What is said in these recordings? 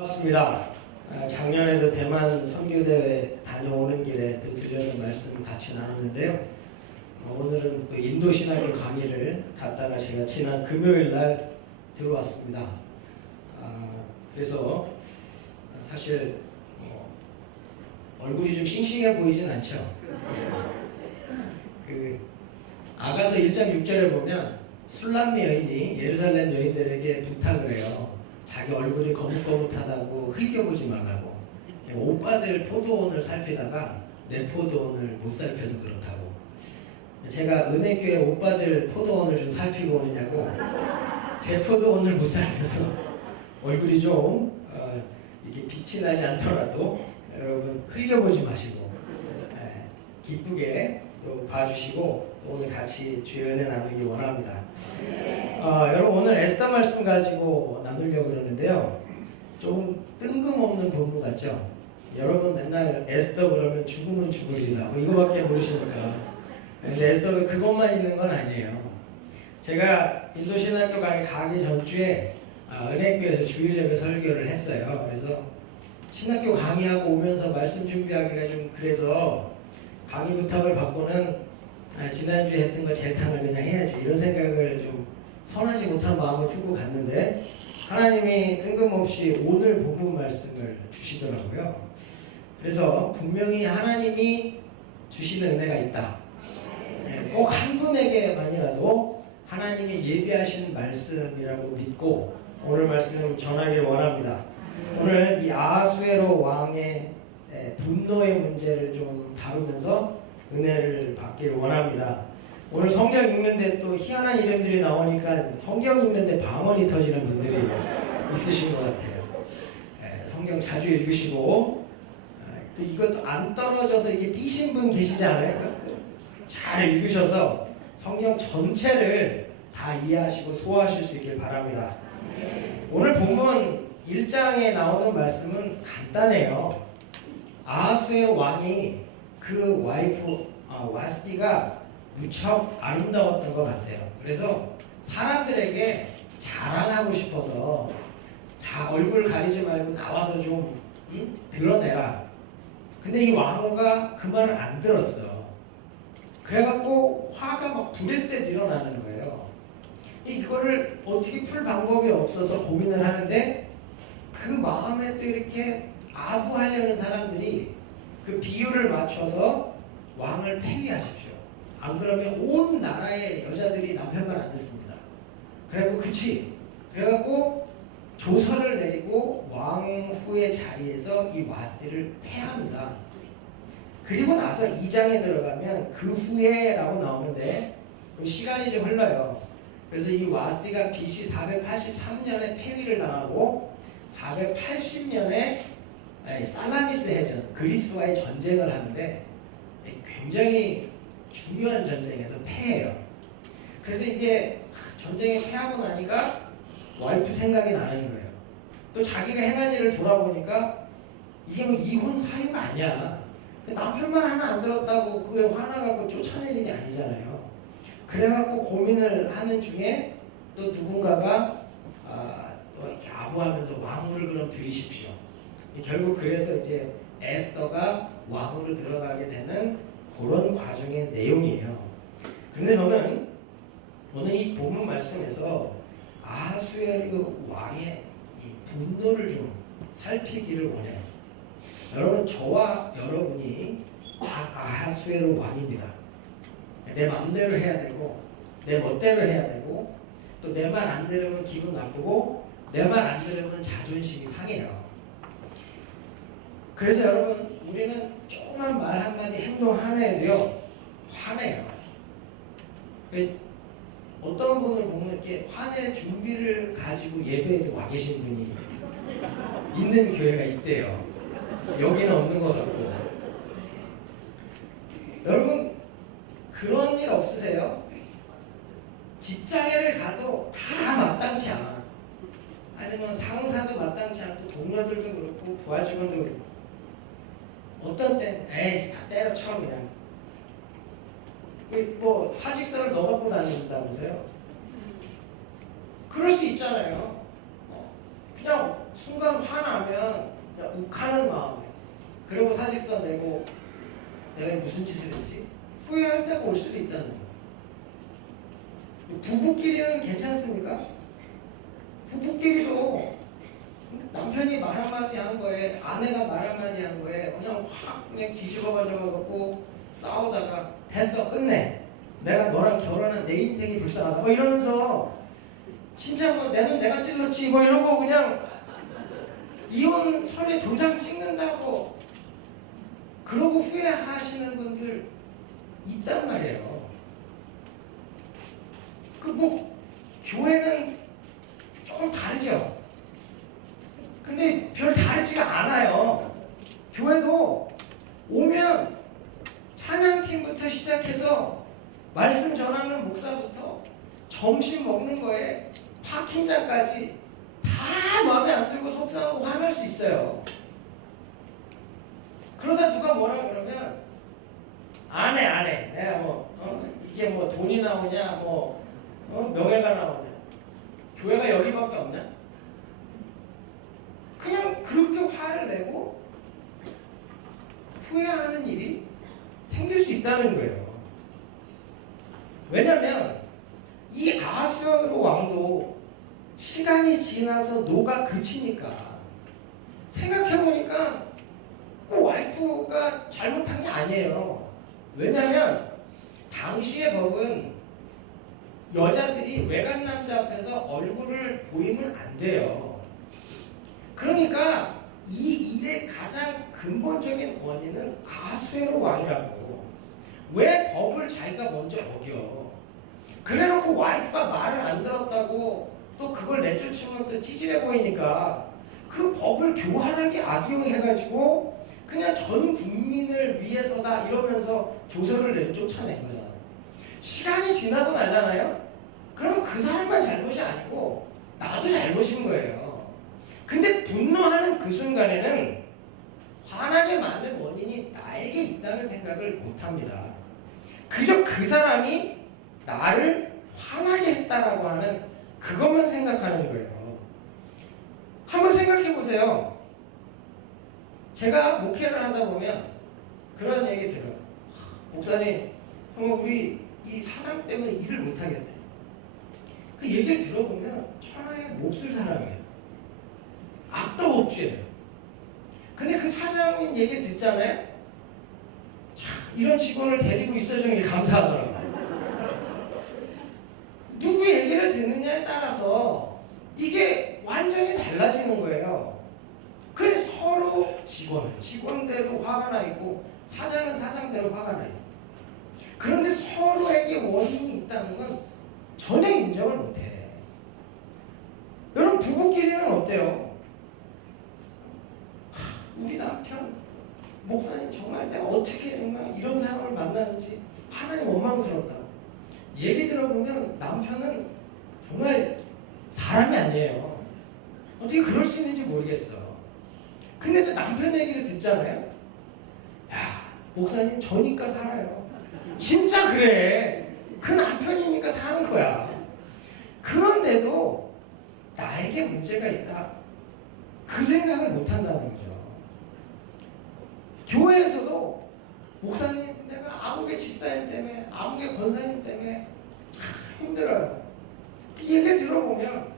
반갑습니다. 작년에도 대만 선교대회 다녀오는 길에 또 들려서 말씀 같이 나눴는데요. 오늘은 또 인도 신학교 강의를 갔다가 제가 지난 금요일 날 들어왔습니다. 그래서 사실 얼굴이 좀 싱싱해 보이진 않죠. 아가서 1장 6절에 보면 술람미 여인이 예루살렘 여인들에게 부탁을 해요. 자기 얼굴이 거뭇거뭇하다고 흘겨보지 말라고. 오빠들 포도원을 살피다가 내 포도원을 못 살펴서 그렇다고. 제가 은혜교회 오빠들 포도원을 좀 살피고 오느냐고 제 포도원을 못 살펴서 얼굴이 좀 이게 빛이 나지 않더라도 여러분 흘겨보지 마시고 기쁘게 또 봐주시고 오늘 같이 주의 은혜 나누기 원합니다. 여러분 오늘 에스더 말씀 가지고 나누려고 그러는데요. 좀 뜬금없는 본문 같죠? 여러분 맨날 에스더 그러면 죽으면 죽으리라 이거밖에 모르시니까. 근데 에스더가 그것만 있는 건 아니에요. 제가 인도신학교 강의 가기 전주에 은혜교회에서 주일 예배 설교를 했어요. 그래서 신학교 강의하고 오면서 말씀 준비하기가 좀 그래서 강의 부탁을 받고는 지난주에 했던 거 재탕을 그냥 해야지 이런 생각을 좀 선하지 못한 마음을 품고 갔는데 하나님이 뜬금없이 오늘 본문 말씀을 주시더라고요. 그래서 분명히 하나님이 주시는 은혜가 있다. 꼭 한 분에게만이라도 하나님이 예비하신 말씀이라고 믿고 오늘 말씀을 전하기를 원합니다. 오늘 이 아하수에로 왕의 분노의 문제를 좀 다루면서 은혜를 받기를 원합니다. 오늘 성경 읽는데 또 희한한 이름들이 나오니까 성경 읽는데 방언이 터지는 분들이 있으신 것 같아요. 성경 자주 읽으시고 또 이것도 안 떨어져서 이게 띄신 분 계시지 않아요? 잘 읽으셔서 성경 전체를 다 이해하시고 소화하실 수 있길 바랍니다. 오늘 본문 1장에 나오는 말씀은 간단해요. 아하수의 왕이 그 와이프 와스디가 무척 아름다웠던 것 같아요. 그래서 사람들에게 자랑하고 싶어서 다 얼굴 가리지 말고 나와서 좀 드러내라. 근데 이 왕후가 그 말을 안 들었어. 그래갖고 화가 막 불일 때 일어나는 거예요. 이거를 어떻게 풀 방법이 없어서 고민을 하는데 그 마음에 또 이렇게 아부하려는 사람들이 그 비율을 맞춰서 왕을 폐위하십시오. 안 그러면 온 나라의 여자들이 남편 말 안 듣습니다. 그래갖고 그치. 그래갖고 조서를 내리고 왕후의 자리에서 이 와스디를 폐합니다. 그리고 나서 2장에 들어가면 그 후에라고 나오는데 시간이 좀 흘러요. 그래서 이 와스디가 BC 483년에 폐위를 당하고 480년에 살라미스 해전, 그리스와의 전쟁을 하는데 굉장히 중요한 전쟁에서 패해요. 그래서 이게 전쟁에 패하고 나니까 와이프 생각이 나는 거예요. 또 자기가 행한 일을 돌아보니까 이게 뭐 이혼 사유가 아니야. 남편만 하나 안 들었다고 그게 화나갖고 쫓아낼 일이 아니잖아요. 그래갖고 고민을 하는 중에 또 누군가가 또 이렇게 아부하면서 왕후를 그럼 들이십시오. 결국 그래서 이제 에스더가 왕후로 들어가게 되는 그런 과정의 내용이에요. 그런데 저는 오늘 이 본문 말씀에서 아하수에로 왕의 이 분노를 좀 살피기를 원해요. 여러분 저와 여러분이 다 아하수에로 왕입니다. 내 맘대로 해야 되고 내 멋대로 해야 되고 또 내 말 안 들으면 기분 나쁘고 내 말 안 들으면 자존심이 상해요. 그래서 여러분 우리는 조그만 말 한마디 행동 하나에도요 화내요. 어떤 분을 보면 이렇게 화낼 준비를 가지고 예배에도 와 계신 분이 있는 교회가 있대요. 여기는 없는 것 같고. 여러분 그런 일 없으세요? 직장에를 가도 다 마땅치 않아. 아니면 상사도 마땅치 않고 동료들도 그렇고 부하 직원도 그렇고 어떤 때는 에이 다 때려쳐 그냥 뭐 사직서를 너 갖고 다닌다면서요? 그럴 수 있잖아요. 그냥 순간 화나면 그냥 욱하는 마음에 그리고 사직서 내고 내가 무슨 짓을 했지? 후회할 때가 올 수도 있다는 거예요. 부부끼리는 괜찮습니까? 부부끼리도 남편이 말 한마디 한 거에 아내가 말 한마디 한 거에 그냥 확 그냥 뒤집어 가져가고 싸우다가 됐어 끝내 내가 너랑 결혼한 내 인생이 불쌍하다 뭐 이러면서 진짜 뭐 내는 내가 찔렀지 뭐 이러고 그냥 이혼 서류에 도장 찍는다고 그러고 후회하시는 분들 있단 말이에요. 그 뭐 교회는 조금 다르죠. 근데 별 다르지가 않아요. 교회도 오면 찬양팀부터 시작해서 말씀 전하는 목사부터 점심 먹는 거에 파킹장까지 다 마음에 안 들고 속상하고 화날 수 있어요. 그러다 누가 뭐라 그러면 안 해. 내가 뭐 이게 뭐 돈이 나오냐 뭐 명예가 나오냐 교회가 여기밖에 없냐 그냥 그렇게 화를 내고 후회하는 일이 생길 수 있다는 거예요. 왜냐하면 이 아하수에로 왕도 시간이 지나서 노가 그치니까 생각해보니까 와이프가 잘못한 게 아니에요. 왜냐하면 당시의 법은 여자들이 외간 남자 앞에서 얼굴을 보이면 안 돼요. 그러니까 이 일의 가장 근본적인 원인은 아하수에로 왕이라고. 왜 법을 자기가 먼저 어겨? 그래놓고 와이프가 말을 안 들었다고 또 그걸 내쫓으면 또 찌질해 보이니까 그 법을 교활하게 악용해가지고 그냥 전 국민을 위해서다 이러면서 조서를 내쫓아낸 거잖아요. 시간이 지나고 나잖아요. 그러면 그 사람만 잘못이 아니고 나도 잘못인 거예요. 근데 분노하는 그 순간에는 화나게 만든 원인이 나에게 있다는 생각을 못합니다. 그저 그 사람이 나를 화나게 했다라고 하는 그것만 생각하는 거예요. 한번 생각해 보세요. 제가 목회를 하다 보면 그런 얘기 들어요. 목사님, 우리 이 사상 때문에 일을 못하겠네. 그 얘기를 들어보면 천하에 몹쓸 사람이에요. 악도업주예요. 근데 그 사장님 얘기를 듣잖아요. 참 이런 직원을 데리고 있어주는 게 감사하더라고요. 누구 얘기를 듣느냐에 따라서 이게 완전히 달라지는 거예요. 그래서 서로 직원대로 화가 나 있고 사장은 사장대로 화가 나 있어요. 그런데 서로에게 원인이 있다는 건 전혀 인정을 못해. 여러분 부부끼리는 어때요? 우리 남편 목사님 정말 내가 어떻게 정말 이런 사람을 만나는지 하나님 원망스럽다. 얘기 들어보면 남편은 정말 사람이 아니에요. 어떻게 그럴 수 있는지 모르겠어. 근데 또 남편 얘기를 듣잖아요. 야, 목사님 저니까 살아요. 진짜 그래. 그 남편이니까 사는 거야. 그런데도 나에게 문제가 있다. 그 생각을 못 한다는 거죠. 교회에서도 목사님 내가 아무개 집사님 때문에 아무개 권사님 때문에 참 힘들어요. 그 얘기를 들어보면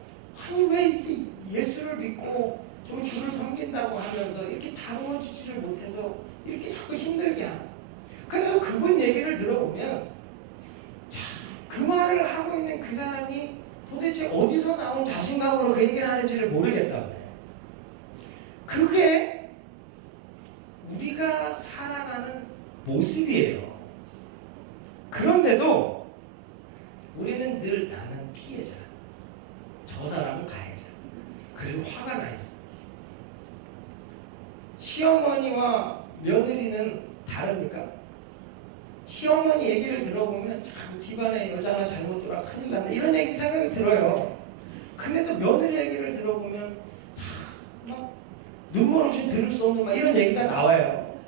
아니 왜 이렇게 예수를 믿고 좀 주를 섬긴다고 하면서 이렇게 다루어지지를 못해서 이렇게 자꾸 힘들게 하나. 그래서 그분 얘기를 들어보면 참 그 말을 하고 있는 그 사람이 도대체 어디서 나온 자신감으로 그 얘기를 하는지를 모르겠다고. 그게 우리가 살아가는 모습이에요. 그런데도 우리는 늘 나는 피해자. 저 사람은 가해자. 그리고 화가 나 있어. 시어머니와 며느리는 다릅니까? 시어머니 얘기를 들어보면 참 집안에 여자 하나 잘못 들어와 큰일 났네 이런 얘기 생각이 들어요. 근데 또 며느리 얘기를 들어보면 막 눈물 없이 들을 수 없는 막 이런 얘기가 나와요.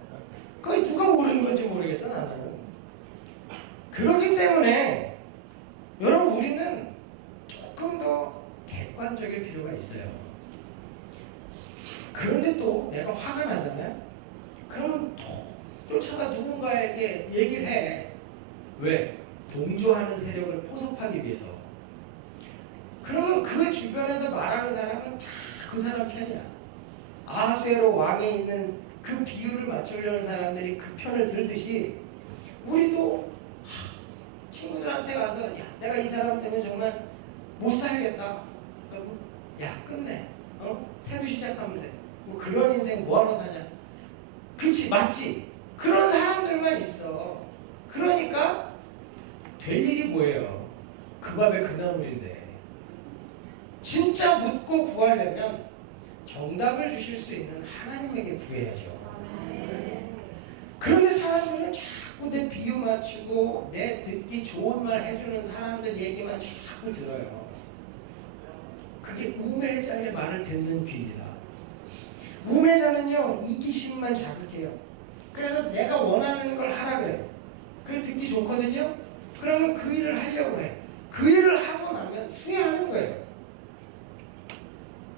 그게 누가 옳은 건지 모르겠어 나는. 그렇기 때문에 여러분 우리는 조금 더 객관적일 필요가 있어요. 그런데 또 내가 화가 나잖아요. 그러면 또 쫓아가 누군가에게 얘기를 해. 왜? 동조하는 세력을 포섭하기 위해서. 그러면 그 주변에서 말하는 사람은 다 그 사람 편이야. 아하수에로 왕에 있는 그 비유를 맞추려는 사람들이 그 편을 들듯이 우리도 친구들한테 가서 야, 내가 이 사람 때문에 정말 못 살겠다. 그러면 야, 끝내. 새로 시작하면 돼. 뭐 그런 인생 뭐하러 사냐. 그치, 맞지? 그런 사람들만 있어. 그러니까 될 일이 뭐예요? 그 밥에 그 나물인데. 진짜 묻고 구하려면 정답을 주실 수 있는 하나님에게 구해야죠. 그런데 사람들은 자꾸 내 비유 맞추고 내 듣기 좋은 말 해주는 사람들 얘기만 자꾸 들어요. 그게 우매자의 말을 듣는 귀입니다. 우매자는요, 이기심만 자극해요. 그래서 내가 원하는 걸 하라 그래요. 그게 듣기 좋거든요. 그러면 그 일을 하려고 해. 그 일을 하고 나면 후회하는 거예요.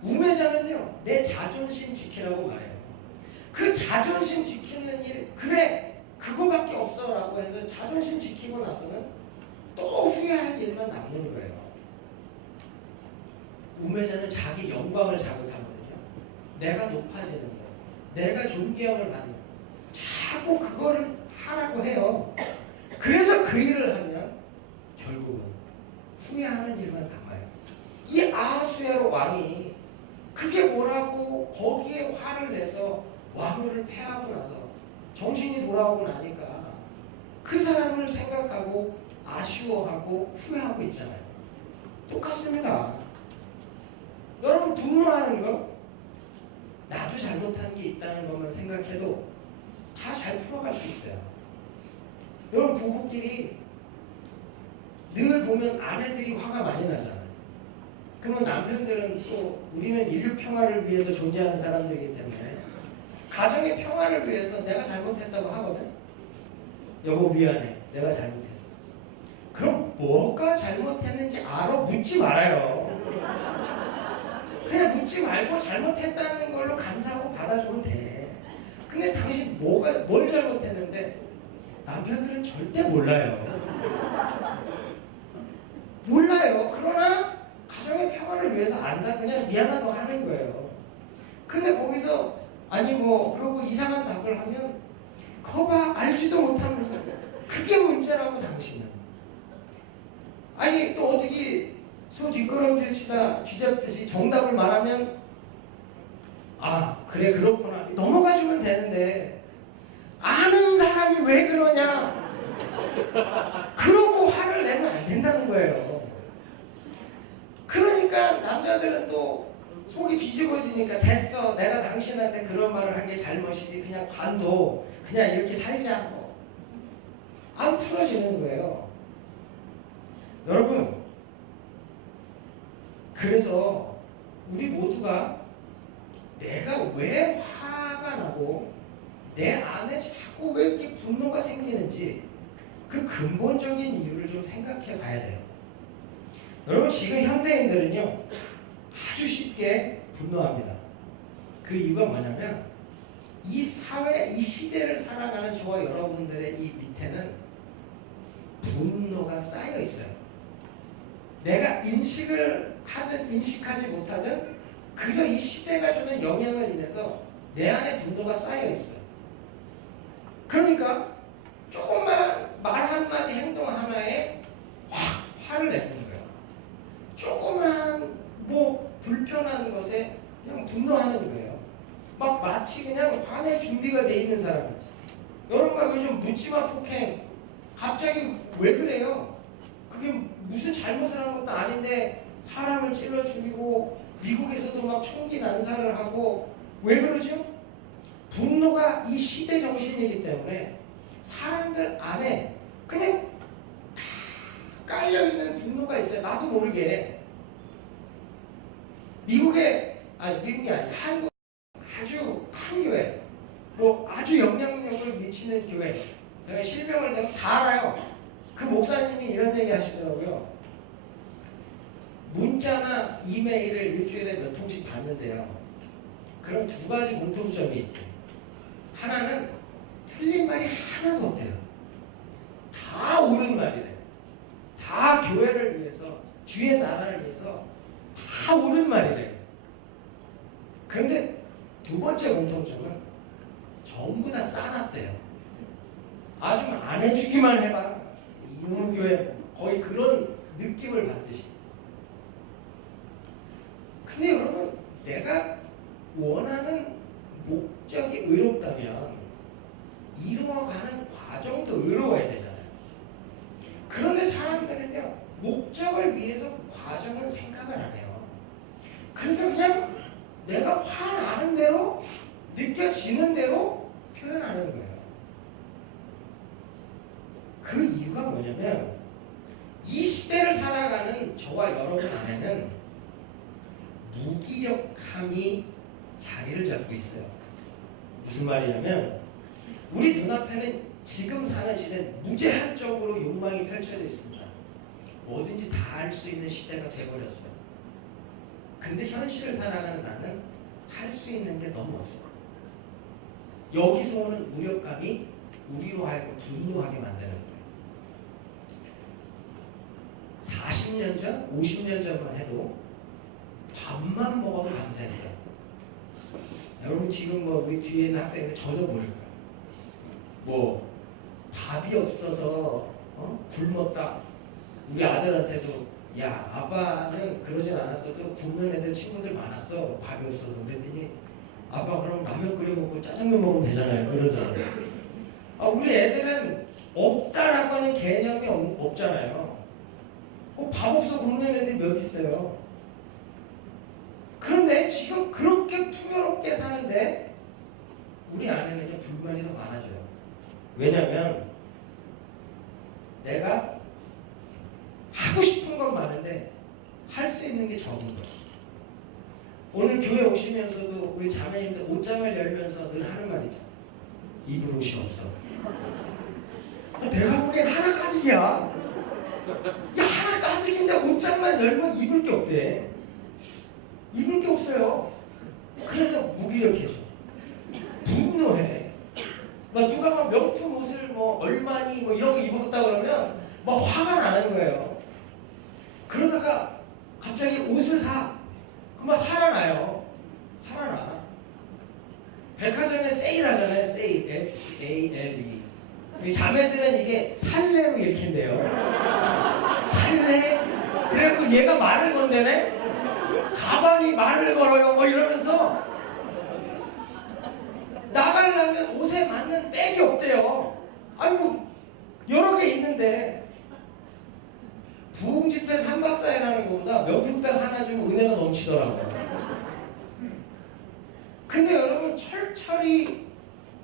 우매자는요, 내 자존심 지키라고 말해요. 그 자존심 지키는 일, 그래, 그거밖에 없어 라고 해서 자존심 지키고 나서는 또 후회할 일만 남는 거예요. 우매자는 자기 영광을 자극하거든요. 내가 높아지는 거, 내가 존경을 받는 거. 자꾸 그거를 하라고 해요. 그래서 그 일을 하면 결국은 후회하는 일만 남아요. 이 아하수에로 왕이 그게 뭐라고 거기에 화를 내서 왕후를 패하고 나서 정신이 돌아오고 나니까 그 사람을 생각하고 아쉬워하고 후회하고 있잖아요. 똑같습니다. 여러분 분노하는 거 나도 잘못한 게 있다는 것만 생각해도 다 잘 풀어갈 수 있어요. 여러분 부부끼리 늘 보면 아내들이 화가 많이 나잖아요. 그러면 남편들은 또 우리는 인류 평화를 위해서 존재하는 사람들이기 때문에 가정의 평화를 위해서 내가 잘못했다고 하거든. 여보 미안해. 내가 잘못했어. 그럼 뭐가 잘못했는지 알아? 묻지 말아요. 그냥 묻지 말고 잘못했다는 걸로 감사하고 받아주면 돼. 근데 당신 뭘 잘못했는데 남편들은 절대 몰라요. 몰라요. 그러나 가정의 평화를 위해서 안다. 그냥 미안하다고 하는 거예요. 근데 거기서 아니 뭐 그러고 이상한 답을 하면 거봐 알지도 못하면서 그게 문제라고 당신은. 아니 또 어떻게 소 뒷걸음질 치다 쥐잡듯이 정답을 말하면 아 그래 그렇구나 넘어가주면 되는데 아는 사람이 왜 그러냐 그러고 화를 내면 안 된다는 거예요. 그러니까 남자들은 또 속이 뒤집어지니까 됐어 내가 당신한테 그런 말을 한 게 잘못이지 그냥 관둬 그냥 이렇게 살자고 안 풀어지는 거예요. 여러분 그래서 우리 모두가 내가 왜 화가 나고 내 안에 자꾸 왜 이렇게 분노가 생기는지 그 근본적인 이유를 좀 생각해 봐야 돼요. 여러분 지금 현대인들은요 아주 쉽게 분노합니다. 그 이유가 뭐냐면 이 사회, 이 시대를 살아가는 저와 여러분들의 이 밑에는 분노가 쌓여 있어요. 내가 인식을 하든 인식하지 못하든 그저 이 시대가 주는 영향을 인해서 내 안에 분노가 쌓여 있어요. 그러니까 조금만 말 한마디 행동 하나에 화를 내는 거예요. 조그만 뭐 불편한 것에 그냥 분노하는 거예요. 막 마치 그냥 화낼 준비가 돼 있는 사람이지. 여러분 요즘 묻지마 폭행 갑자기 왜 그래요? 그게 무슨 잘못을 하는 것도 아닌데 사람을 찔러 죽이고 미국에서도 막 총기 난사를 하고 왜 그러죠? 분노가 이 시대 정신이기 때문에 사람들 안에 그냥 다 깔려있는 분노가 있어요. 나도 모르게. 미국이 아니 한국 아주 큰 교회 뭐 아주 영향력을 미치는 교회 제가 실명을 내가 다 알아요. 그 목사님이 이런 얘기 하시더라고요. 문자나 이메일을 일주일에 몇 통씩 받는데요. 그런 두 가지 공통점이 있대. 하나는 틀린 말이 하나도 없대요. 다 옳은 말이래. 다 교회를 위해서, 주의 나라를 위해서 다 옳은 말이래. 그런데 두 번째 공통점은 전부 다 싸납대요. 아주 안 해주기만 해봐라. 이놈의 교회 거의 그런 느낌을 받듯이. 근데 여러분, 내가 원하는 목적이 의롭다면 이루어가는 과정도 의로워야 되잖아요. 그런데 사람들은요, 목적을 위해서 과정은 생각을 안 해요. 그러니까 그냥 내가 화나는 대로, 느껴지는 대로 표현하는 거예요. 그 이유가 뭐냐면 이 시대를 살아가는 저와 여러분 안에는 무기력함이 자리를 잡고 있어요. 무슨 말이냐면 우리 눈앞에는 지금 사는 시대는 무제한적으로 욕망이 펼쳐져 있습니다. 뭐든지 다 할 수 있는 시대가 돼버렸어요. 근데 현실을 살아가는 나는 할 수 있는 게 너무 없어요. 여기서 오는 무력감이 우리로 하여금 분노하게 만드는 거예요. 40년 전, 50년 전만 해도 밥만 먹어도 감사했어요. 여러분 지금 뭐 우리 뒤에 있는 학생들 전혀 모를 거예요. 뭐 밥이 없어서 굶었다. 우리 아들한테도 야 아빠는 그러진 않았어도 굶는 애들 친구들 많았어. 밥이 없어서. 그랬더니 아빠 그럼 라면 끓여 먹고 짜장면 먹으면 되잖아요. 그러더라고요. 우리 애들은 없다라고 하는 개념이 없잖아요. 밥 없어 굶는 애들이 몇 있어요. 그런데 지금 그렇게 풍요롭게 사는데 우리 안에는요 불만이 더 많아져요. 왜냐면 내가 하고 싶은 건 많은데 할 수 있는 게 적은 거예요. 오늘 교회 오시면서도 우리 자매님들 옷장을 열면서 늘 하는 말이죠. 입을 옷이 없어. 내가 보기엔 하나 가득이야. 야 하나 가득인데 옷장만 열면 입을 게 없대. 입을 게 없어요. 그래서 무기력해져. 분노해. 누가 막 명품 옷을 뭐 얼마니 뭐 이런 거 입었다 그러면 막 화가 나는 거예요. 그러다가 갑자기 옷을 사. 그만 살아나요. 살아나. 백화점에 세일하잖아요. 세일. S-A-L-E. 이 자매들은 이게 살래로 읽힌대요. 살래? 그래갖고 얘가 말을 건대네? 가방이 말을 걸어요. 뭐 이러면서 나가려면 옷에 맞는 백이 없대요. 아이고 여러 개 있는데 부흥집회 3박 4일 하는 것보다 명품백 하나 주면 은혜가 넘치더라고요. 근데 여러분 철철이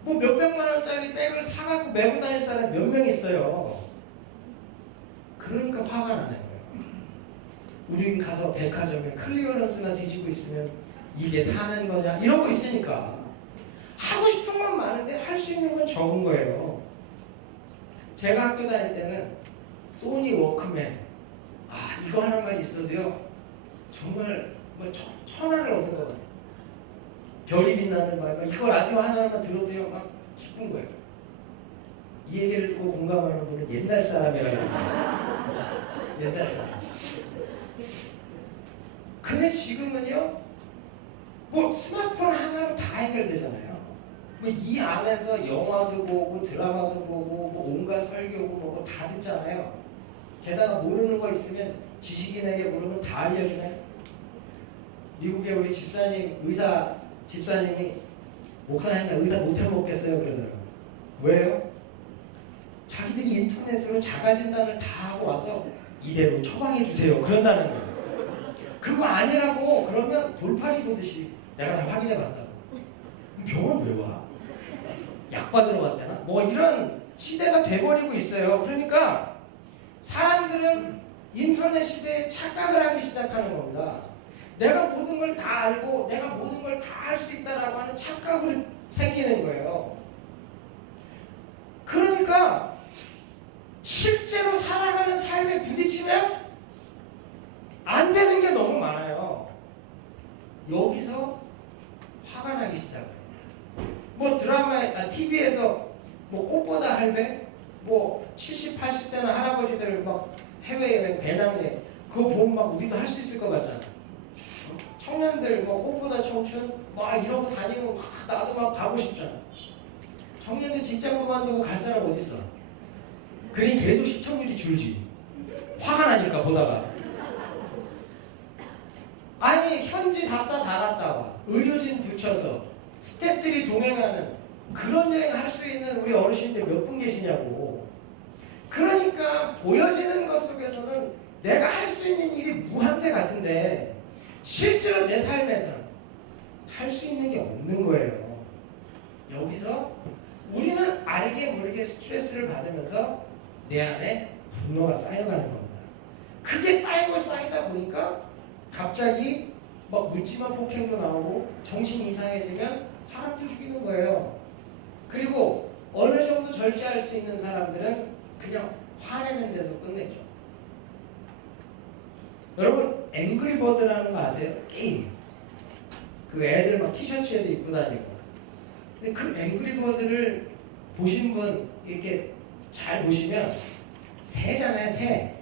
뭐 몇백만 원짜리 백을 사갖고 메고 다닐 사람 몇 명 있어요. 그러니까 화가 나는 거예요. 우린 가서 백화점에 클리어런스나 뒤지고 있으면 이게 사는 거냐 이러고 있으니까 하고 싶은 건 많은데 할 수 있는 건 적은 거예요. 제가 학교 다닐 때는 소니 워크맨 이거 하나만 있어도요 정말 뭐 천하를 얻은 것 같아요. 별이 빛나는 말 이거 라디오 하나만 들어도요 막 기쁜 거예요. 이 얘기를 듣고 공감하는 분은 옛날 사람이라고 합니다. 옛날 사람. 근데 지금은요 뭐 스마트폰 하나로 다 해결되잖아요. 뭐 이 안에서 영화도 보고 드라마도 보고 뭐 온갖 설교고 뭐고 다 듣잖아요. 게다가 모르는 거 있으면 지식인에게 물으면 다 알려주네. 미국에 우리 집사님 의사 집사님이 목사님 의사 못해 먹겠어요 그러더라고요. 왜요? 자기들이 인터넷으로 자가진단을 다 하고 와서 이대로 처방해 주세요 그런다는 거예요. 그거 아니라고 그러면 돌팔이 보듯이 내가 다 확인해 봤다고. 병원 왜 와? 약 받으러 왔다나? 뭐 이런 시대가 돼버리고 있어요. 그러니까 사람들은 인터넷 시대에 착각을 하기 시작하는 겁니다. 내가 모든 걸 다 알고 내가 모든 걸 다 할 수 있다라고 하는 착각으로 생기는 거예요. 그러니까 실제로 살아가는 삶에 부딪히면 안 되는 게 너무 많아요. 여기서 화가 나기 시작해요. 뭐 TV에서 뭐 꽃보다 할배, 뭐 70, 80대나 할아버지들 막 해외여행 배낭여행 그거 보면 막 우리도 할 수 있을 것 같잖아. 청년들 뭐 꽃보다 청춘 막 이러고 다니면 막 나도 막 가고 싶잖아. 청년들 직장 그만두고 갈 사람 어디 있어? 그러니 계속 시청률이 줄지. 화가 나니까 보다가. 아니 현지 답사 다 갔다 와. 의료진 붙여서 스태프들이 동행하는 그런 여행 할 수 있는 우리 어르신들 몇 분 계시냐고. 그러니까 보여지는 것 속에서는 내가 할 수 있는 일이 무한대 같은데 실제로 내 삶에서 할 수 있는 게 없는 거예요. 여기서 우리는 알게 모르게 스트레스를 받으면서 내 안에 분노가 쌓여가는 겁니다. 그게 쌓이고 쌓이다 보니까 갑자기 막 묻지마 폭행도 나오고 정신이 이상해지면 사람도 죽이는 거예요. 그리고 어느 정도 절제할 수 있는 사람들은 그냥 화내는 데서 끝내죠. 여러분 앵그리버드라는 거 아세요? 게임. 그 애들 막 티셔츠에도 입고 다니고. 근데 그 앵그리버드를 보신 분 이렇게 잘 보시면 새잖아요, 새.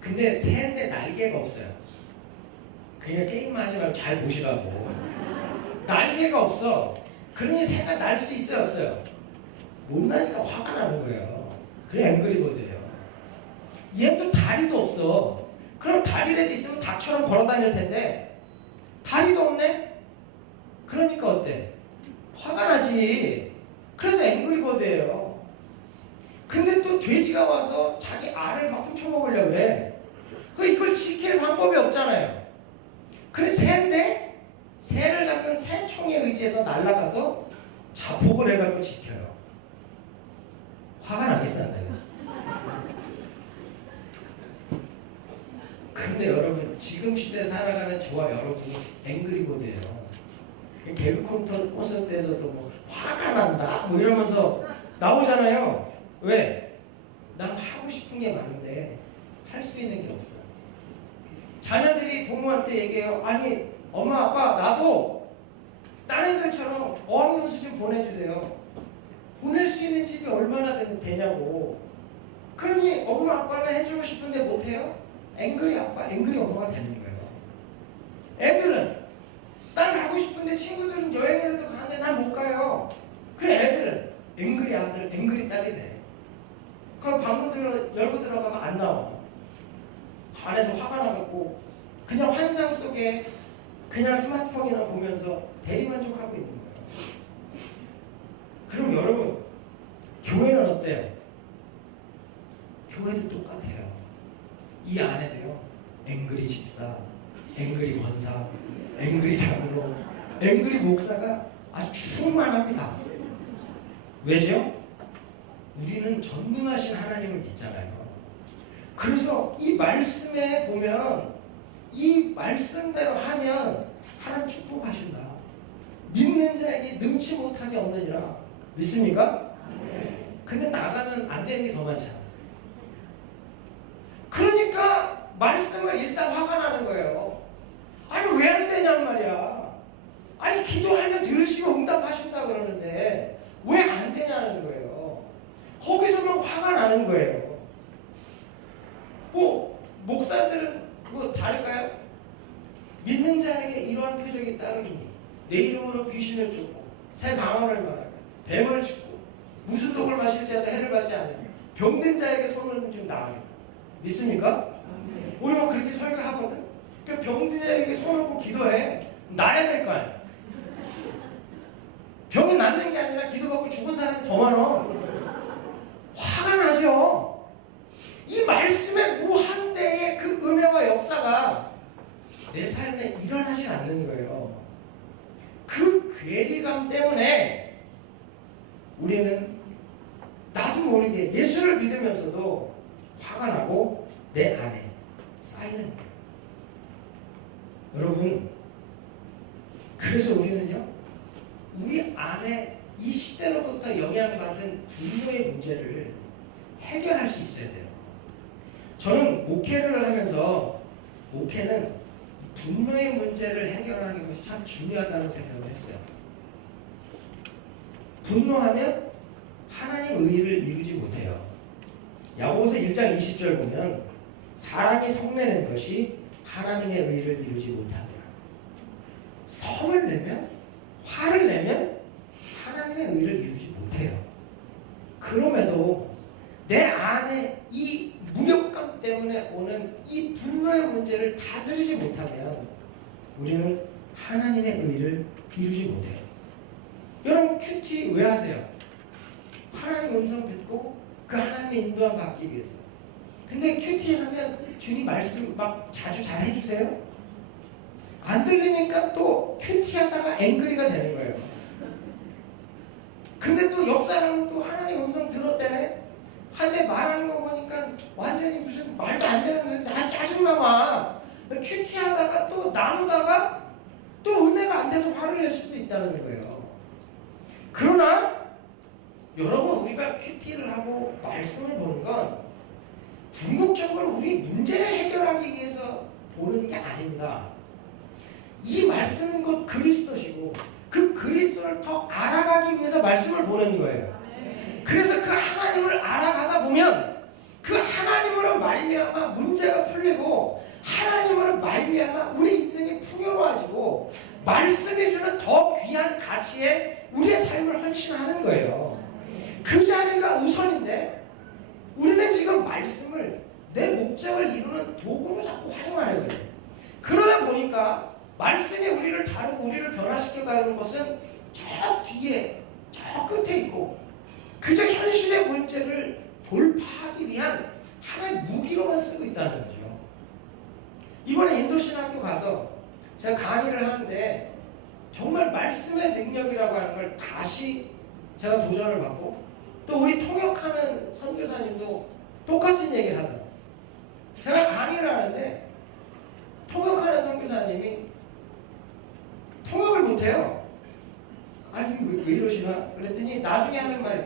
근데 새인데 날개가 없어요. 그냥 게임만 하지 말고 잘 보시라고. 날개가 없어. 그러니 새가 날 수 있어요, 없어요? 못 나니까 화가 나는 거예요. 그게 앵그리버드예요. 얘는 또 다리도 없어. 그럼 다리라도 있으면 닭처럼 걸어 다닐 텐데 다리도 없네? 그러니까 어때? 화가 나지. 그래서 앵그리버드예요. 근데 또 돼지가 와서 자기 알을 막 훔쳐먹으려고 그래. 이걸 지킬 방법이 없잖아요. 그래 새인데 새를 잡는 새총에 의지해서 날아가서 자폭을 해가지고 지켜요. 화가 나겠어 안 나겠어? 근데 여러분 지금 시대 살아가는 저와 여러분이 앵그리버드예요. 개그 콘서트에서도 뭐 화가 난다 뭐 이러면서 나오잖아요. 왜? 난 하고 싶은 게 많은데 할 수 있는 게 없어. 자녀들이 부모한테 얘기해요. 아니 엄마 아빠 나도 다른 애들처럼 어학연수 좀 보내주세요. 보낼 수 있는 집이 얼마나 되냐고. 그러니 엄마 아빠는 해주고 싶은데 못해요? 앵그리 아빠, 앵그리 엄마가 되는 거예요. 애들은 난 가고 싶은데 친구들은 여행을 해도 가는데 난 못 가요. 그래 애들은 앵그리 아들, 앵그리 딸이 돼. 그 방문 열고 들어가면 안 나와. 안에서 화가 나갖고 그냥 환상 속에 그냥 스마트폰이나 보면서 대리만족하고 있는 거예요. 그럼 여러분 교회는 어때요? 교회도 똑같아요. 이 안에도요 앵그리 집사, 앵그리 권사, 앵그리 장로, 앵그리 목사가 아주 충만합니다. 왜죠? 우리는 전능하신 하나님을 믿잖아요. 그래서 이 말씀에 보면 이 말씀대로 하면 하나님 축복하신다. 믿는 자에게 능치 못함이 없느니라. 믿습니까? 근데 나가면 안 되는 게 더 많잖아. 그러니까 말씀을 일단 화가 나는 거예요. 아니 왜 안 되냔 말이야. 아니 기도하면 들으시고 응답하신다 그러는데 왜 안 되냐는 거예요. 거기서는 화가 나는 거예요. 뭐 목사들은 뭐 다를까요? 믿는 자에게 이러한 표적이 따르니 내 이름으로 귀신을 쫓고 새 방언을 말하고 뱀을 짚고 무슨 독을 마실 때도 해를 받지 않으며 병든 자에게 손을 좀 나으리라. 믿습니까? 우리 막 그렇게 설교하거든. 그러니까 병든 자에게 손을 꼭 기도해. 나야 될 거 아니야. 병이 낫는 게 아니라 기도받고 죽은 사람이 더 많아. 화가 나죠. 이 말씀의 무한대의 그 은혜와 역사가 내 삶에 일어나지 않는 거예요. 그 괴리감 때문에 우리는 나도 모르게 예수를 믿으면서도 화가 나고 내 안에 쌓이는 거예요. 여러분, 그래서 우리는요, 우리 안에 이 시대로부터 영향받은 분노의 문제를 해결할 수 있어야 돼요. 저는 목회를 하면서 목회는 분노의 문제를 해결하는 것이 참 중요하다는 생각을 했어요. 분노하면 하나님의 의를 이루지 못해요. 야고보서 1장 20절 보면 사람이 성내는 것이 하나님의 의를 이루지 못합니다. 성을 내면, 화를 내면 하나님의 의를 이루지 못해요. 그럼에도 내 안에 이 무력감 때문에 오는 이 분노의 문제를 다스리지 못하면 우리는 하나님의 의를 이루지 못해요. 여러분 큐티 왜 하세요? 하나님 음성 듣고 그 하나님의 인도함 받기 위해서. 근데 큐티 하면 주님 말씀 막 자주 잘 해주세요? 안 들리니까 또 큐티 하다가 앵그리가 되는 거예요. 근데 또 옆 사람은 또 하나님 음성 들었다네? 한데 말하는 거 보니까 완전히 무슨 말도 안 되는 나 짜증나와. 큐티 하다가 또 나누다가 또 은혜가 안 돼서 화를 낼 수도 있다는 거예요. 그러나 여러분 우리가 큐티를 하고 말씀을 보는 건 궁극적으로 우리 문제를 해결하기 위해서 보는 게 아닙니다. 이 말씀은 곧 그리스도시고 그 그리스도를 더 알아가기 위해서 말씀을 보는 거예요. 그래서 그 하나님을 알아가다 보면 그 하나님으로 말미암아 문제가 풀리고 하나님으로 말미암아 우리 인생이 풍요로워지고 말씀이 주는 더 귀한 가치에 우리의 삶을 헌신하는 거예요. 그 자리가 우선인데 우리는 지금 말씀을 내 목적을 이루는 도구로 자꾸 활용하는 거예요. 그러다 보니까 말씀이 우리를 다루고 우리를 변화시켜 가는 것은 저 뒤에 저 끝에 있고 그저 현실의 문제를 돌파하기 위한 하나의 무기로만 쓰고 있다는 거죠. 이번에 인도신학교 가서 제가 강의를 하는데 정말 말씀의 능력이라고 하는 걸 다시 제가 도전을 받고 또 우리 통역하는 선교사님도 똑같은 얘기를 하더라고요. 제가 강의를 하는데 통역하는 선교사님이 통역을 못해요. 아니 왜 이러시나? 그랬더니 나중에 하는 말이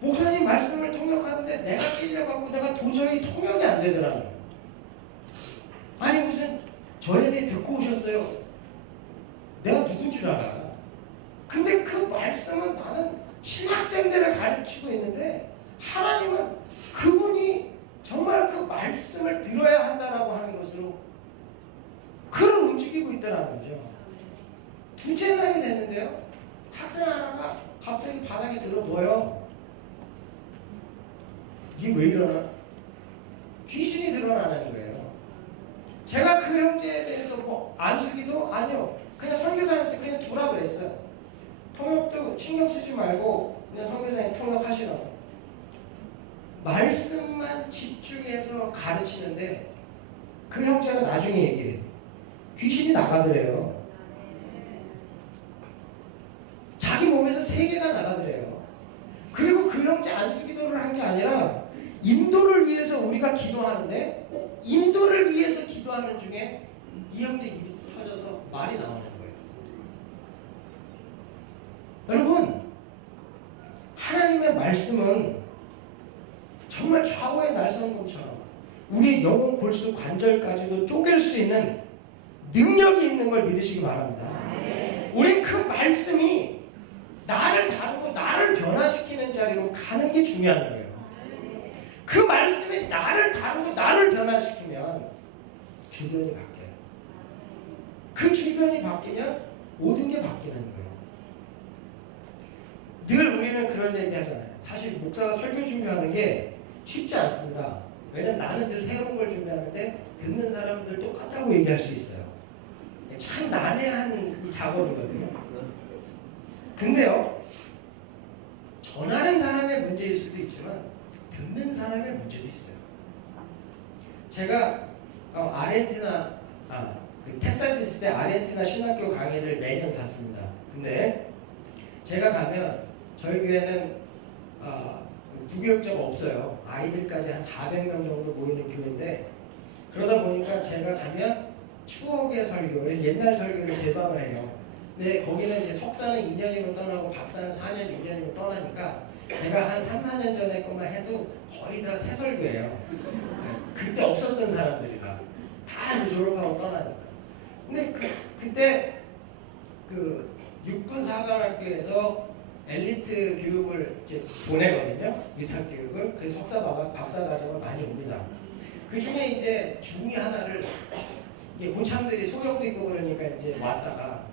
목사님 말씀을 통역하는데 내가 찔려가고 내가 도저히 통역이 안 되더라고요. 아니 무슨 저에 대해 듣고 오셨어요. 내가 누군 줄 알아. 근데 그 말씀은 나는 신학생들을 가르치고 있는데 하나님은 그분이 정말 그 말씀을 들어야 한다라고 하는 것으로 그를 움직이고 있다는 거죠. 두째 날이 됐는데요. 학생 하나가 갑자기 바닥에 들어 누워요. 이게 왜 이러나? 귀신이 드러나는 거예요. 제가 그 형제에 대해서 뭐 안수기도 아니요. 그냥 선교사한테 그냥 두라 그랬어요. 통역도 신경 쓰지 말고 그냥 선교사님 통역하시라고. 말씀만 집중해서 가르치는데 그 형제가 나중에 얘기해요. 귀신이 나가더래요. 자기 몸에서 3개가 나가더래요. 그리고 그 형제 안수기도를 한 게 아니라 인도를 위해서 우리가 기도하는데 인도를 위해서 기도하는 중에 이 형제 입이 터져서 말이 나오는 거예요. 여러분 하나님의 말씀은 정말 좌우의 날선검처럼 우리의 영혼 골수 관절까지도 쪼갤 수 있는 능력이 있는 걸 믿으시기 바랍니다. 우리 그 말씀이 나를 다루고 나를 변화시키는 자리로 가는 게 중요한 거예요. 그 말씀이 나를 다루고 나를 변화시키면 주변이 바뀌어요. 그 주변이 바뀌면 모든 게 바뀌는 거예요. 늘 우리는 그런 얘기 하잖아요. 사실 목사가 설교 준비하는 게 쉽지 않습니다. 왜냐면 나는 늘 새로운 걸 준비하는데 듣는 사람들 똑같다고 얘기할 수 있어요. 참 난해한 작업이거든요. 근데요, 전하는 사람의 문제일 수도 있지만 듣는 사람의 문제도 있어요. 제가 아르헨티나, 텍사스 있을 때 아르헨티나 신학교 강의를 매년 갔습니다. 근데 제가 가면 저희 교회는 부교육자가 없어요. 아이들까지 한 400명 정도 모이는 교회인데 그러다 보니까 제가 가면 추억의 설교, 그래서 옛날 설교를 제방을 해요. 근데 거기는 이제 석사는 2년이면 떠나고 박사는 4년, 6년이면 떠나니까 제가 한 3, 4년 전에 것만 해도 거의 다 새 설교예요. 그때 없었던 사람들이라 다 졸업하고 떠나니까. 근데 그때 육군 사관학교에서 엘리트 교육을 이제 보내거든요. 위탁 교육을. 그래서 석사 박사 과정을 많이 옵니다. 그 중에 이제 중위 하나를 고참들이 소령도 있고 그러니까 이제 왔다가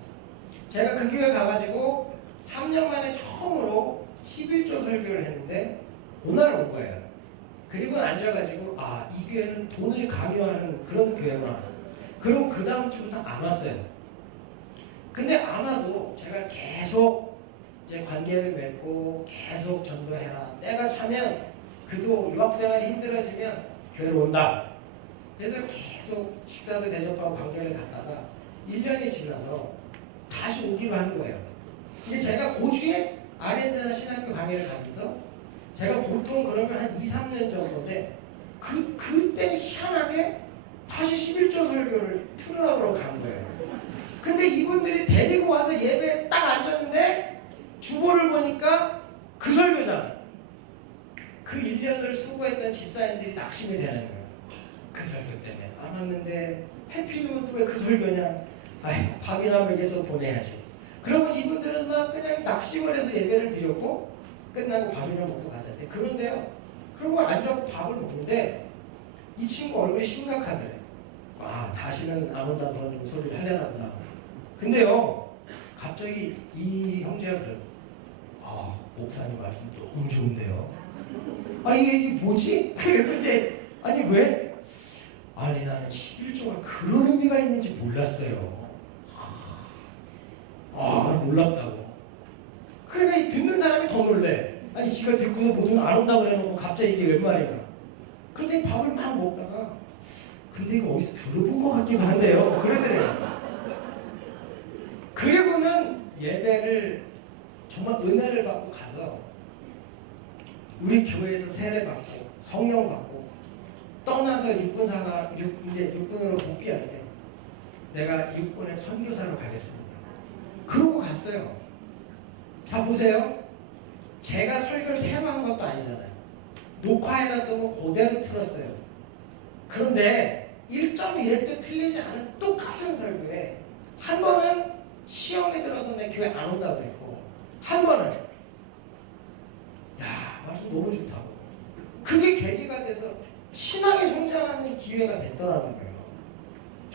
제가 그 교회 가가지고 3년 만에 처음으로 11조 설교를 했는데 오늘 온 거예요. 그리고 앉아가지고 이 교회는 돈을 강요하는 그런 교회구나. 그리고 그 다음 주부터 안 왔어요. 근데 아마도 제가 계속 이제 관계를 맺고 계속 전도해라. 때가 차면 그도 유학생활이 힘들어지면 교회로 온다. 그래서 계속 식사도 대접하고 관계를 갖다가 1년이 지나서 다시 오기로 한 거예요. 근데 제가 고주에 아르헨티나 신학교 강의를 가면서 제가 보통 그러면 한 2, 3년 정도인데 그때 희한하게 다시 11조 설교를 틀으라고 간 거예요. 근데 이분들이 데리고 와서 예배에 딱 앉았는데 주보를 보니까 그 설교잖아. 그 1년을 수고했던 집사님들이 낙심이 되는 거예요. 그 설교 때문에 안 왔는데 해필이면 또 왜 그 설교냐. 밥이나 먹여서 보내야지. 그러면 이분들은 막 그냥 낙심을 해서 예배를 드렸고 끝나고 밥이나 먹고 가자대. 그런데요. 그러고 앉아서 밥을 먹는데 이 친구 얼굴이 심각하더래. 다시는 안 온다 그러는 소리를 하려나 보다. 근데요. 갑자기 이 형제가 그래요. 목사님 말씀 너무 좋은데요. 이게 뭐지? 그랬는데 왜? 나는 11조가 그런 의미가 있는지 몰랐어요. 놀랍다고. 그러니까 듣는 사람이 더 놀래. 지가 듣고서 뭐든 안 온다 그래놓고 갑자기 이게 웬 말인가. 그런데 밥을 막 먹다가 근데 이거 어디서 들어본 것 같기도 한데요. 그러더래요. 그리고는 예배를 정말 은혜를 받고 가서 우리 교회에서 세례 받고 성령 받고 떠나서 육군으로 복귀할 때 내가 육군에 선교사로 가겠습니다. 그러고 갔어요. 자 보세요. 제가 설교를 새로 한 것도 아니잖아요. 녹화해놨던 거 그대로 틀었어요. 그런데 1.1획도 틀리지 않은 똑같은 설교에 한 번은 시험이 들어서 내 교회 안 온다고 그랬고 한 번은 말씀 너무 좋다고. 그게 계기가 돼서 신앙이 성장하는 기회가 됐더라는 거예요.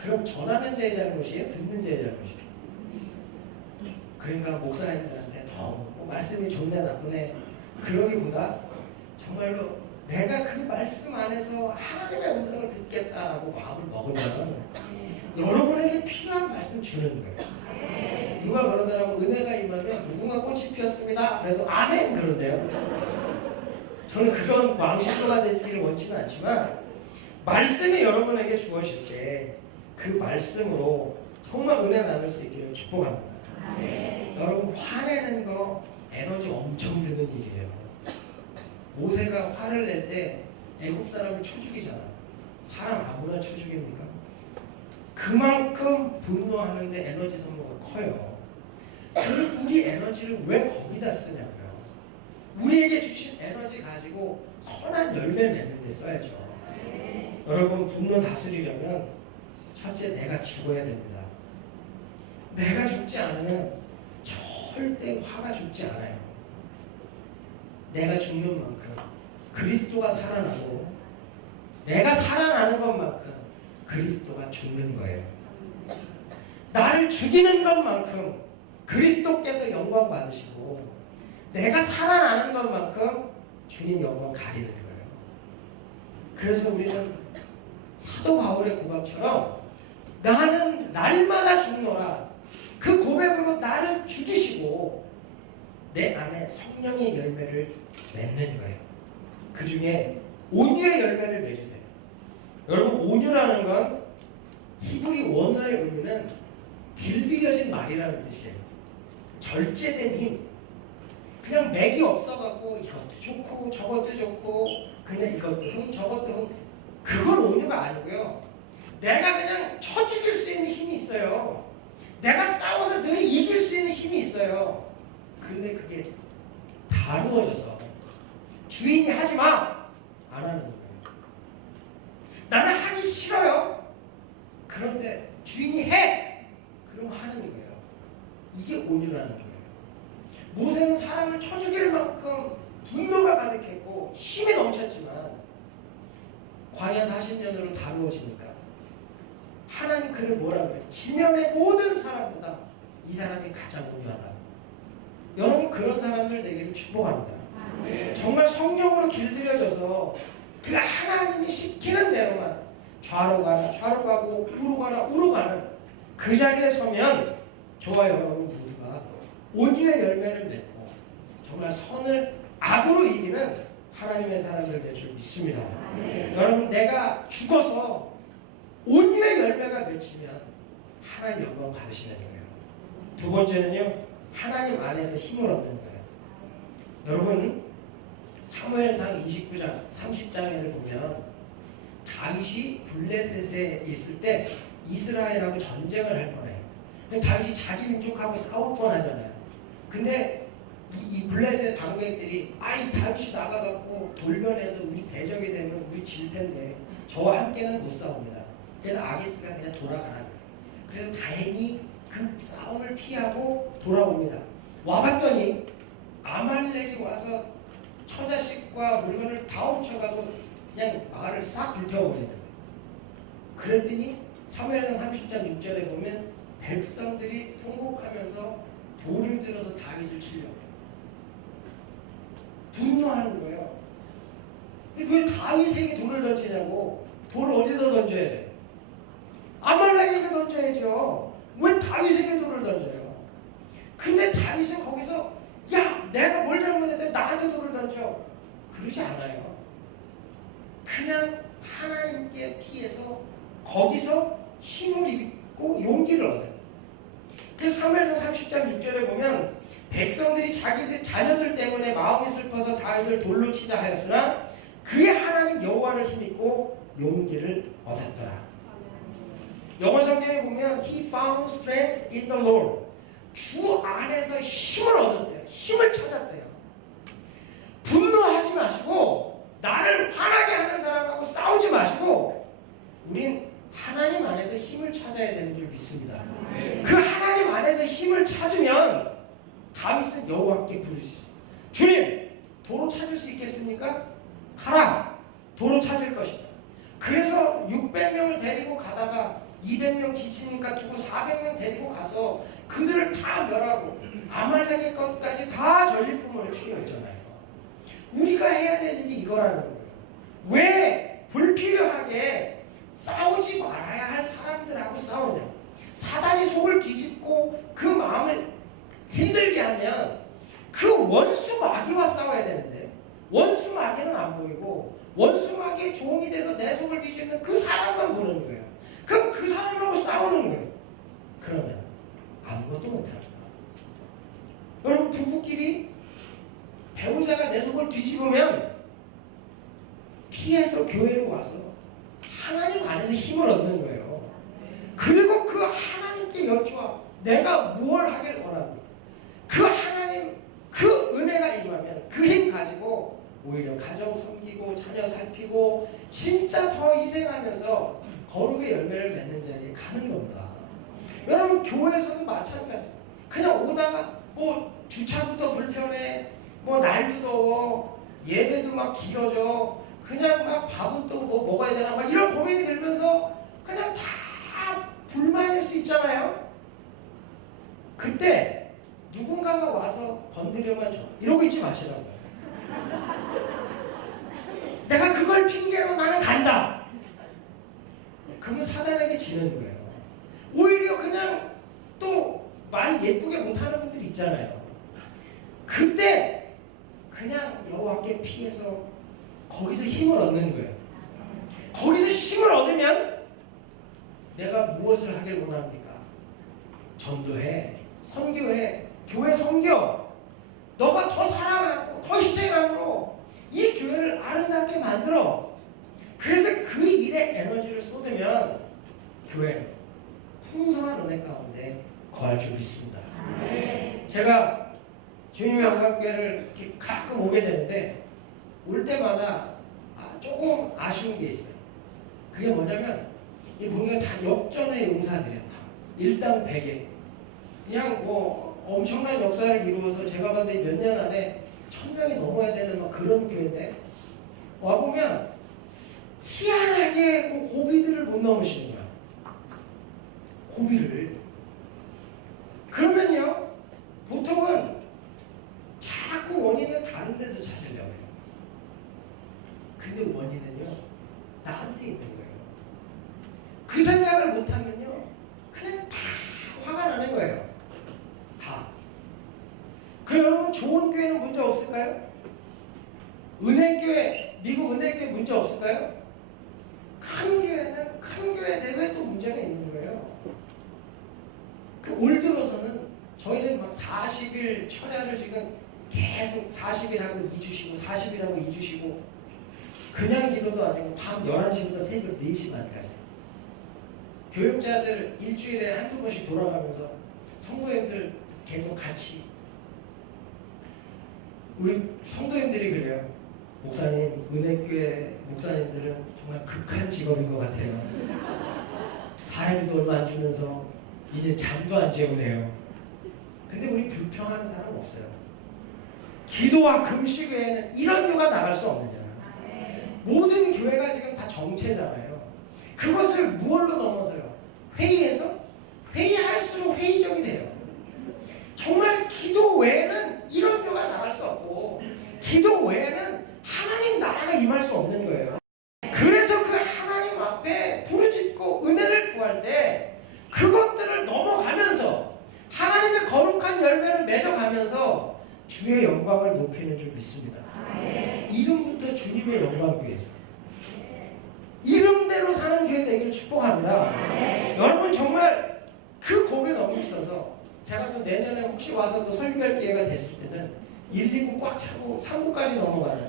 그럼 전하는 자의 잘못이에요? 듣는 자의 잘못이에요? 그러니까 목사님들한테 더 말씀이 좋네 나쁘네 그러기보다 정말로 내가 그 말씀 안에서 하나님의 음성을 듣겠다라고 마음을 먹으면 여러분에게 필요한 말씀 주는 거예요. 누가 그러더라고 은혜가 임하면 무궁화 꽃이 피었습니다. 그래도 아멘 그런데요. 저는 그런 왕신도가 되기를 원치는 않지만 말씀이 여러분에게 주어질 때 그 말씀으로 정말 은혜 나눌 수 있기를 축복합니다. 여러분 화내는 거 에너지 엄청 드는 일이에요. 모세가 화를 낼 때 애국 사람을 쳐 죽이잖아. 사람 아무나 쳐 죽입니까? 그만큼 분노하는데 에너지 소모가 커요. 근데 우리 에너지를 왜 거기다 쓰냐고요. 우리에게 주신 에너지 가지고 선한 열매 맺는 데 써야죠. 여러분 분노 다스리려면 첫째 내가 죽어야 됩니다. 내가 죽지 않으면 절대 화가 죽지 않아요. 내가 죽는 만큼 그리스도가 살아나고 내가 살아나는 것만큼 그리스도가 죽는 거예요. 나를 죽이는 것만큼 그리스도께서 영광 받으시고 내가 살아나는 것만큼 주님 영광 가리는 거예요. 그래서 우리는 사도 바울의 고백처럼 나는 날마다 죽노라. 그 고백으로 나를 죽이시고 내 안에 성령의 열매를 맺는 거예요. 그 중에 온유의 열매를 맺으세요. 여러분 온유라는 건 히브리 원어의 의미는 길들여진 말이라는 뜻이에요. 절제된 힘. 그냥 맥이 없어갖고 이것도 좋고 저것도 좋고 그냥 이것도 저것도 그건 온유가 아니고요. 내가 그냥 쳐 죽일 수 있는 힘이 있어요. 내가 싸워서 늘 이길 수 있는 힘이 있어요. 근데 그게 다루어져서 주인이 하지 마! 안 하는 거예요. 나는 하기 싫어요. 그런데 주인이 해! 모세는 사람을 쳐 죽일 만큼 분노가 가득했고 힘이 넘쳤지만 광야 40년으로 다루어지니까 하나님 그를 뭐라고 해요? 지면의 모든 사람보다 이 사람이 가장 온유하다. 여러분 그런 사람들 되기를 축복합니다. 정말 성령으로 길들여져서 그 하나님이 시키는 대로만 좌로 가라 좌로 가고 우로 가라 우로 가는 그 자리에 서면 저와 여러분 모두가 온유의 열매를 맺고 정말 선을 악으로 이기는 하나님의 사람들 될 줄 믿습니다. 여러분 내가 죽어서 온유의 열매가 맺히면 하나님 영광 받으시는 거예요. 두 번째는요, 하나님 안에서 힘을 얻는 거예요. 여러분 사무엘상 29장 30장을 보면 다윗이 블레셋에 있을 때 이스라엘하고 전쟁을 할 뻔해요. 다윗이 자기 민족하고 싸울 뻔하잖아요. 근데 이 블레셋 방백들이 이 다윗이 나가갖고 돌변해서 우리 대적이 되면 우리 질 텐데 저와 함께는 못 싸웁니다. 그래서 아기스가 그냥 돌아가라 그래요. 그래서 다행히 그 싸움을 피하고 돌아옵니다. 와봤더니 아말렉이 와서 처자식과 물건을 다 훔쳐가고 그냥 마을을 싹 불태워버리는 거예요. 그랬더니 사무엘상 30장 6절에 보면 백성들이 통곡하면서 돌을 들어서 다윗을 치려고 해요. 분노하는 거예요. 왜 다윗에게 돌을 던지냐고. 돌을 어디다 던져야 돼? 아말렉에게 던져야죠. 왜 다윗에게 돌을 던져요? 근데 다윗은 거기서 야 내가 뭘 잘못했는데 나한테 돌을 던져. 그러지 않아요. 그냥 하나님께 피해서 거기서 힘을 입고 용기를 얻어요. 그래서 사무엘상 30장 6절에 보면 백성들이 자기들 자녀들 때문에 마음이 슬퍼서 다윗을 돌로 치자 하였으나 그의 하나님 여호와를 힘입고 용기를 얻었더라. 영어 성경에 보면 He found strength in the Lord. 주 안에서 힘을 얻었대요. 힘을 찾았대요. 분노하지 마시고 나를 화나게 하는 사람하고 싸우지 마시고 우린 하나님 안에서 힘을 찾아야 되는 줄 믿습니다. 그 하나님 안에서 힘을 찾으면 다윗은 여호와께 부르시죠. 주님, 도로 찾을 수 있겠습니까? 가라. 도로 찾을 것이다. 그래서 600명을 데리고 가다가 200명 지치니까 두고 400명 데리고 가서 그들을 다 멸하고 아말렉의 것까지 다 전리품으로 취했잖아요. 우리가 해야 될 일이 이거라는 거예요. 왜 불필요하게 싸우지 말아야 할 사람들하고 싸우냐. 사단이 속을 뒤집고 그 마음을 힘들게 하면 그 원수 마귀와 싸워야 되는데 원수 마귀는 안 보이고 원수 마귀의 종이 돼서 내 속을 뒤집는 그 사람만 보는 거예요. 그럼 그 사람하고 싸우는 거예요. 그러면 아무것도 못합니다. 여러분 부부끼리 배우자가 내 속을 뒤집으면 피해서 교회로 와서 하나님 안에서 힘을 얻는 거예요. 그리고 그 하나님께 여쭈어 내가 무엇을 하길 원합니까? 그 하나님 그 은혜가 임하면 그 힘 가지고 오히려 가정 섬기고 자녀 살피고 진짜 더 희생하면서 거룩의 열매를 맺는 자리에 가는 겁니다. 여러분 교회에서도 마찬가지. 그냥 오다가 뭐 주차부터 불편해, 뭐 날도 더워, 예배도 막 길어져, 그냥 막 밥은 또 뭐 먹어야 되나 막 이런 고민이 들면서 그냥 다 불만일 수 있잖아요. 그때 누군가가 와서 건드려만 줘. 이러고 있지 마시라고요. 내가 그걸 핑계로 나는 간다. 그러면 사단에게 지는 거예요. 오히려 그냥 또 말 예쁘게 못하는 분들 있잖아요. 그때 그냥 여호와께 피해서 거기서 힘을 얻는 거예요. 거기서 힘을 얻으면 내가 무엇을 하길 원합니까? 전도해, 선교해, 교회 섬겨. 너가 더 사랑하고 더 희생함으로 이 교회를 아름답게 만들어. 그래서 그 일에 에너지를 쏟으면 교회는 풍성한 은혜 가운데 거할 줄 믿습니다. 제가 주님의 영광교회를 이렇게 가끔 오게 되는데 올 때마다 조금 아쉬운 게 있어요. 그게 뭐냐면 이 보니까 다 역전의 용사들이에요. 다 일당 100에 그냥 뭐 엄청난 역사를 이루어서 제가 봤을 때 몇 년 안에 1000명이 넘어야 되는 막 그런 교회인데 와보면 희한하게 그 고비들을 못 넘으시는 거야. 고비를. 그러면요, 보통은 자꾸 원인을 다른 데서 찾으려고 해요. 근데 원인은요, 나한테 있는 거예요. 그 생각을 못하면요, 그냥 다 화가 나는 거예요. 다. 그럼 여러분, 좋은 교회는 문제 없을까요? 은혜교회, 미국 은혜교회 문제 없을까요? 큰 교회는 큰 교회 내부에 또 문제가 있는 거예요. 올 들어서는 저희는 막 40일 철야를 지금 계속 40일 하고 2주 쉬고 40일 하고 2주 쉬고 그냥 기도도 아니고 밤 11시부터 새벽 4시 반까지 교육자들 일주일에 한두 번씩 돌아가면서 성도님들 계속 같이 우리 성도님들이 그래요. 목사님, 은혜교회 목사님들은 정말 극한 직업인 것 같아요. 사람도 얼마 안 주면서 이제 잠도 안 재우네요. 근데 우리 불평하는 사람 없어요. 기도와 금식 외에는 이런 교가 나갈 수 없느냐. 모든 교회가 지금 다 정체잖아요. 그것을 무엇로 넘어서요? 회의에서? 회의할수록 회의적이 돼요. 정말 기도 외에는 이런 교가 나갈 수 없고 기도 외에는 하나님 나라가 임할 수 없는 거예요. 그래서 그 하나님 앞에 부르짖고 은혜를 구할 때 그것들을 넘어가면서 하나님의 거룩한 열매를 맺어가면서 주의 영광을 높이는 줄 믿습니다. 이름부터 주님의 영광 교회죠. 이름대로 사는 교회 되기를 축복합니다. 여러분 정말 그 고비에 너무 있어서 제가 또 내년에 혹시 와서 또 설교할 기회가 됐을 때는 1, 2부 꽉 차고 3부까지 넘어가는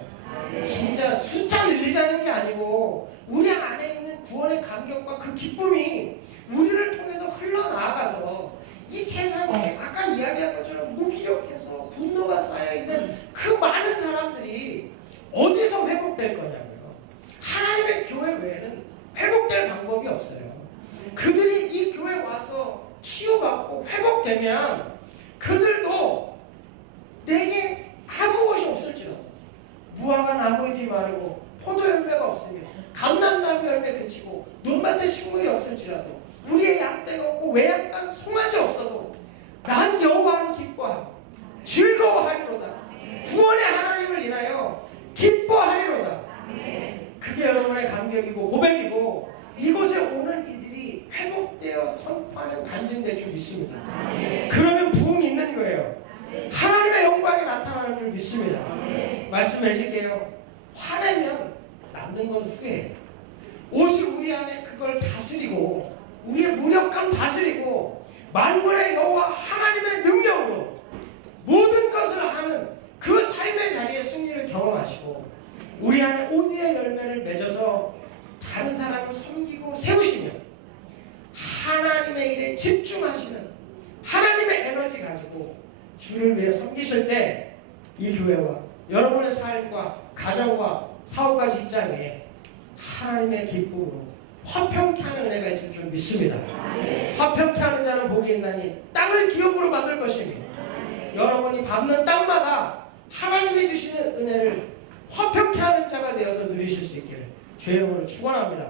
진짜 숫자 늘리자는 게 아니고 우리 안에 있는 구원의 감격과 그 기쁨이 우리를 통해서 흘러나아가서 이 세상에 아까 이야기한 것처럼 무기력해서 분노가 쌓여있는 그 많은 사람들이 어디서 회복될 거냐고요. 하나님의 교회 외에는 회복될 방법이 없어요. 그들이 이 교회 와서 치유받고 회복되면 그들도 내게 아무 것이 없을지라도 무화과 나무잎이 마르고 포도 열매가 없으며 감람나무 열매 그치고 눈밭에 식물이 없을지라도 우리의 양떼가 없고 외양간 송아지 없어도 난 여호와로 기뻐하고 즐거워하리로다. 구원의 하나님을 인하여 기뻐하리로다. 그게 여러분의 감격이고 고백이고 이곳에 오는 이들이 회복되어 선포하는 간증될 줄 믿습니다. 그러면 부흥이 있는 거예요. 하나님의 영광이 나타나는 줄 믿습니다. 말씀해줄게요. 화내면 남는 건 후회예요. 오직 우리 안에 그걸 다스리고 우리의 무력감 다스리고 만군의 여호와 하나님의 능력으로 모든 것을 하는 그 삶의 자리에 승리를 경험하시고 우리 안에 온유의 열매를 맺어서 다른 사람을 섬기고 세우시며 하나님의 일에 집중하시는 하나님의 에너지 가지고 주를 위해 섬기실 때 이 교회와 여러분의 삶과 가정과 사업과 직장에 하나님의 기쁨으로 화평케 하는 은혜가 있을 줄 믿습니다. 화평케 하는 자는 복이 있나니 땅을 기업으로 만들 것이며 여러분이 밟는 땅마다 하나님이 주시는 은혜를 화평케 하는 자가 되어서 누리실 수 있기를 주의 이름으로 축원합니다.